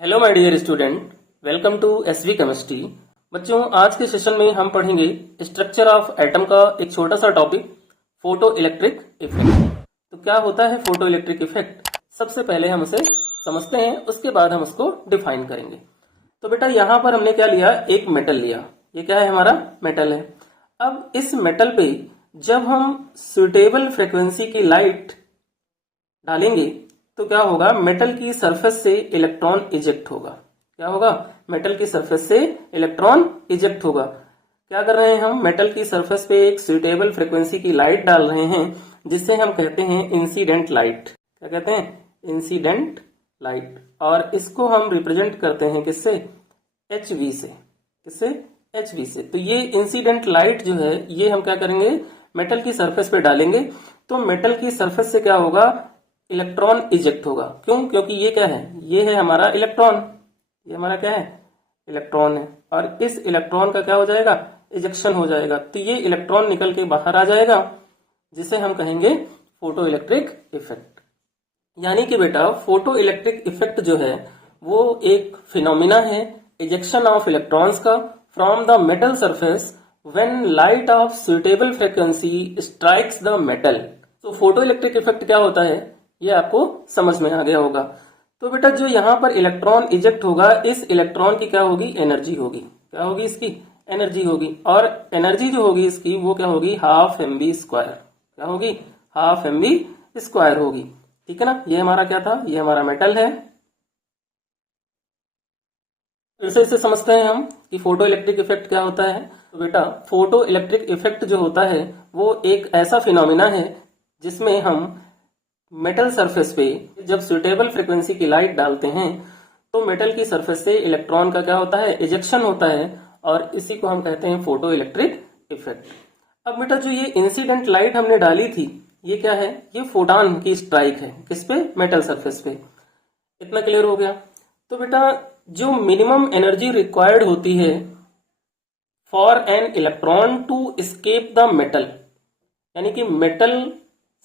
Hello my dear student, welcome to SV chemistry. बच्चों, आज के सेशन में हम पढ़ेंगे स्ट्रक्चर ऑफ एटम का एक छोटा सा टॉपिक, फोटो इलेक्ट्रिक इफेक्ट। तो क्या होता है फोटो इलेक्ट्रिक इफेक्ट? सबसे पहले हम उसे समझते हैं, उसके बाद हम उसको डिफाइन करेंगे। तो बेटा यहाँ पर हमने क्या लिया, एक मेटल लिया। ये क्या है, हमारा मेटल है। अब इस मेटल पे जब हम सुटेबल फ्रिक्वेंसी की लाइट डालेंगे तो क्या होगा, मेटल की सरफेस से इलेक्ट्रॉन इजेक्ट होगा। क्या होगा, मेटल की सरफेस से इलेक्ट्रॉन इजेक्ट होगा। क्या कर रहे हैं हम, मेटल की सरफेस पे एक सुटेबल फ्रीक्वेंसी की लाइट डाल रहे हैं, जिससे हम कहते हैं इंसिडेंट लाइट। क्या कहते हैं, इंसिडेंट लाइट। और इसको हम रिप्रेजेंट करते हैं किससे, एच वी से। किससे, एच वी से। तो ये इंसिडेंट लाइट जो है, ये हम क्या करेंगे, मेटल की सरफेस पे डालेंगे तो मेटल की सरफेस से क्या होगा, इलेक्ट्रॉन इजेक्ट होगा। क्यों, क्योंकि ये क्या है, ये है हमारा इलेक्ट्रॉन। ये हमारा क्या है, इलेक्ट्रॉन है। और इस इलेक्ट्रॉन का क्या हो जाएगा, इजेक्शन हो जाएगा। तो ये इलेक्ट्रॉन निकल के बाहर आ जाएगा, जिसे हम कहेंगे फोटो इलेक्ट्रिक इफेक्ट। यानी कि बेटा फोटो इलेक्ट्रिक इफेक्ट जो है वो एक फिनोमिना है, इजेक्शन ऑफ इलेक्ट्रॉन्स का from the metal surface when light of suitable frequency strikes the metal. तो फोटो इलेक्ट्रिक इफेक्ट क्या होता है, ये आपको समझ में आ गया होगा। तो बेटा जो यहाँ पर इलेक्ट्रॉन इजेक्ट होगा, इस इलेक्ट्रॉन की क्या होगी, एनर्जी होगी। क्या होगी, इसकी एनर्जी होगी। और एनर्जी जो होगी इसकी, वो क्या होगी, हाफ एम बी स्क्वायर। क्या होगी, हाफ एम बी स्क्वायर होगी। ठीक है ना। ये हमारा क्या था, ये हमारा मेटल है। फिर से इसे समझते हैं हम कि फोटो इलेक्ट्रिक इफेक्ट क्या होता है। तो बेटा फोटो इलेक्ट्रिक इफेक्ट जो होता है वो एक ऐसा फिनोमिना है जिसमें हम मेटल सरफेस पे जब सुटेबल फ्रीक्वेंसी की लाइट डालते हैं तो मेटल की सरफेस से इलेक्ट्रॉन का क्या होता है, इजेक्शन होता है। और इसी को हम कहते हैं फोटो इलेक्ट्रिक इफेक्ट। अब बेटा जो ये इंसिडेंट लाइट हमने डाली थी, ये क्या है, ये फोटॉन की स्ट्राइक है। किस पे, मेटल सरफेस पे। इतना क्लियर हो गया। तो बेटा जो मिनिमम एनर्जी रिक्वायर्ड होती है for an electron to escape the metal, यानी कि मेटल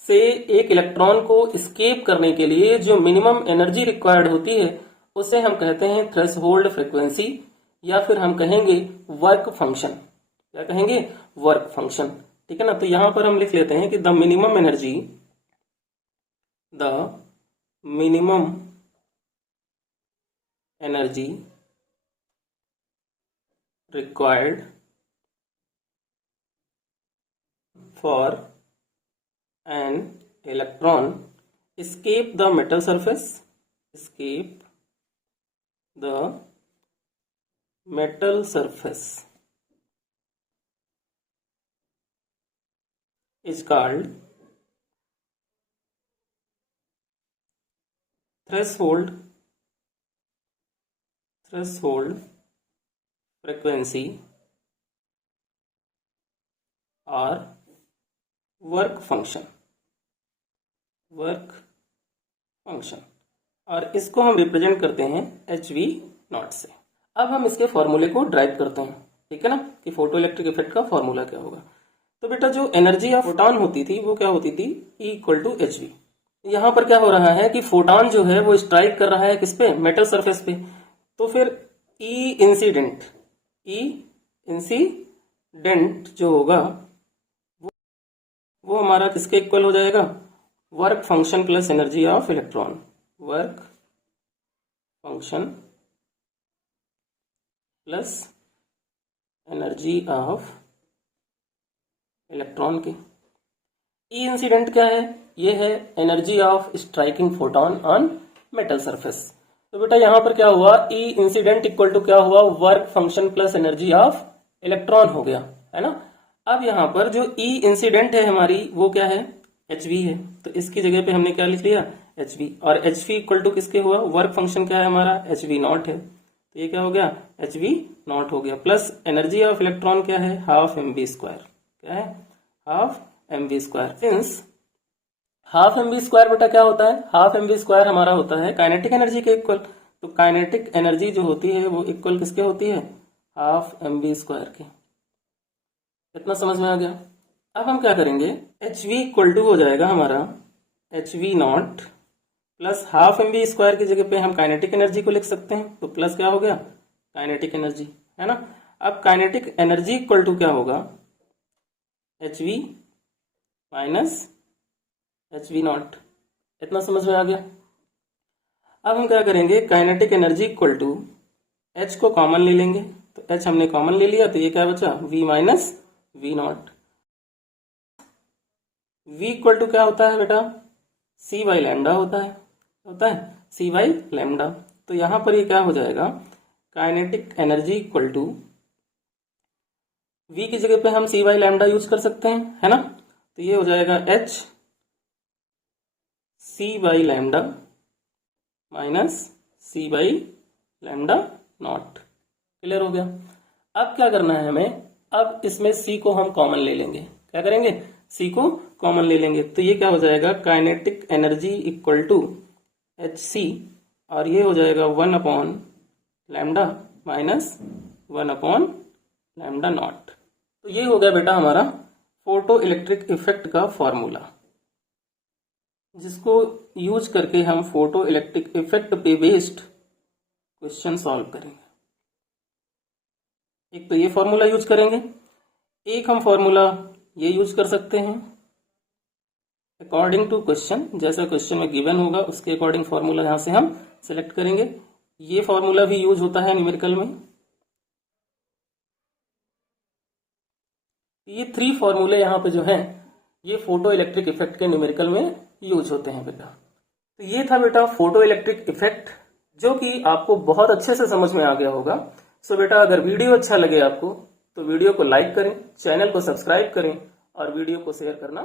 से एक इलेक्ट्रॉन को एस्केप करने के लिए जो मिनिमम एनर्जी रिक्वायर्ड होती है, उसे हम कहते हैं थ्रेशोल्ड फ्रीक्वेंसी, या फिर हम कहेंगे वर्क फंक्शन। क्या कहेंगे, वर्क फंक्शन। ठीक है ना। तो यहां पर हम लिख लेते हैं कि the minimum energy required for an electron escape the metal surface is called threshold frequency or work function. और इसको हम रिप्रेजेंट करते हैं एच वी नॉट से। अब हम इसके फॉर्मूले को ड्राइव करते हैं। ठीक है ना, कि फोटो इलेक्ट्रिक इफेक्ट का फॉर्मूला क्या होगा। तो बेटा जो एनर्जी ऑफ फोटॉन होती थी वो क्या होती थी, E equal to H V. यहां पर क्या हो रहा है कि फोटॉन जो है वो स्ट्राइक कर रहा है किस पे, मेटल सरफेस पे। तो फिर ई इंसिडेंट जो होगा वो हमारा किसके इक्वल हो जाएगा, work function plus energy of electron. Work function plus energy of electron के। ई इंसिडेंट क्या है, ये है energy of striking photon on metal surface. तो बेटा यहां पर क्या हुआ, ई इंसिडेंट इक्वल टू क्या हुआ, work function plus energy of electron हो गया, है ना। अब यहां पर जो ई इंसिडेंट है हमारी, वो क्या है, एच वी है। तो इसकी जगह पे हमने क्या लिख लिया, एच वी। और एच वी इक्वल टू किसके हुआ, वर्क फंक्शन क्या है हमारा, एच वी नॉट है। तो ये क्या हो गया, एच वी नॉट हो गया। प्लस एनर्जी ऑफ इलेक्ट्रॉन क्या है, हाफ एम बी स्क्वायर। क्या है, half M B square. Since half M B square बेटा क्या होता है, हाफ एम बी स्क्वायर हमारा होता है काइनेटिक एनर्जी के इक्वल। तो काइनेटिक एनर्जी जो होती है वो इक्वल किसके होती है, हाफ एम बी स्क्वायर के। इतना समझ में आ गया। अब हम क्या करेंगे, एच वी इक्वल टू हो जाएगा हमारा H V naught plus half M V square की जगह पे हम काइनेटिक एनर्जी को लिख सकते हैं, तो प्लस क्या हो गया, काइनेटिक एनर्जी, है ना। अब काइनेटिक एनर्जी इक्वल टू क्या होगा, H V minus H V naught. इतना समझ में आ गया। अब हम क्या करेंगे, kinetic energy equal to H को कॉमन ले लेंगे, तो एच हमने कॉमन ले लिया, तो ये क्या बचा, V minus V naught. V equal to क्या होता है बेटा, सी बाई लैम्डा होता है सी बाई लैम्डा। तो यहां पर ये क्या हो जाएगा, kinetic energy equal to V की जगह पे हम सी बाई लैम्डा यूज कर सकते हैं, है ना। तो ये हो जाएगा H C by lambda minus C by lambda naught. Clear हो गया। अब क्या करना है हमें, अब इसमें सी को हम कॉमन ले लेंगे। क्या करेंगे, सी को कॉमन ले लेंगे, तो ये क्या हो जाएगा, kinetic energy equal to H C, और ये हो जाएगा 1 लैम्डा माइनस 1 लैम्डा नॉट। तो ये हो गया बेटा हमारा फोटो इलेक्ट्रिक इफेक्ट का फॉर्मूला, जिसको यूज करके हम फोटो इलेक्ट्रिक इफेक्ट पे बेस्ड क्वेश्चन सॉल्व करेंगे। एक तो ये फॉर्मूला यूज करेंगे, एक हम फॉर्मूला ये यूज कर सकते हैं अकॉर्डिंग टू क्वेश्चन, जैसा क्वेश्चन में गिवन होगा उसके अकॉर्डिंग फॉर्मूला यहां से हम सिलेक्ट करेंगे। ये फॉर्मूला भी यूज होता है न्यूमेरिकल में। ये 3 फॉर्मूले यहाँ पे जो हैं ये फोटो इलेक्ट्रिक इफेक्ट के न्यूमेरिकल में यूज होते हैं बेटा। तो ये था बेटा फोटो इलेक्ट्रिक इफेक्ट, जो कि आपको बहुत अच्छे से समझ में आ गया होगा। सो बेटा अगर वीडियो अच्छा लगे आपको तो वीडियो को लाइक करें, चैनल को सब्सक्राइब करें और वीडियो को शेयर करना